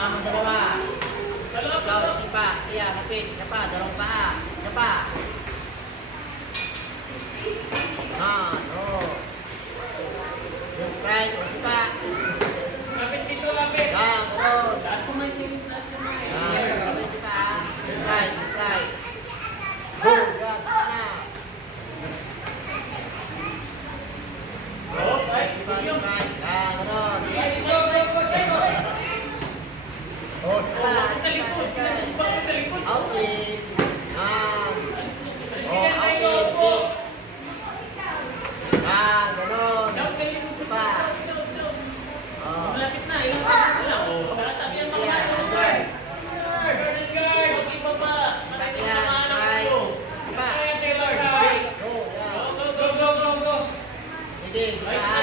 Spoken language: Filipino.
Tama mo dalawa. Ikaw, sipa. Iya, kapit. Siya pa, dalawang paa. Siya pa. Oh. Yung right, o sipa. Lapit sito, lapit. Tapos. Taas ko man yung taas ko man. Sabay sipa. Yung right, yung right. Go, yan, sipa na. Oh, right. Sipa, yung right. Yan, ganon. Sito, go, sito. Oh, sipa. Sa likod, nasumbang ko sa likod. Outlet. Yan. Oh, Sige, outlet. tayo. Yan, ganon. Shout kayo yung Sipa. shout. Oh. Malapit na, ilang seconds na lang. Para sabi ang mga Yeah, guard. Guard. Okay pa ba? Malapit na mga anak ko. Sipa. Kaya, Taylor. Big. Go, yan. Go. Hindi, sipa.